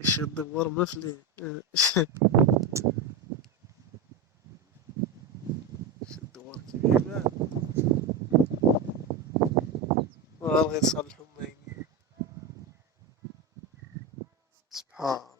يشد الدوار مفلي. يشد الدوار كبير بقى. الله يصلحهم. سبحان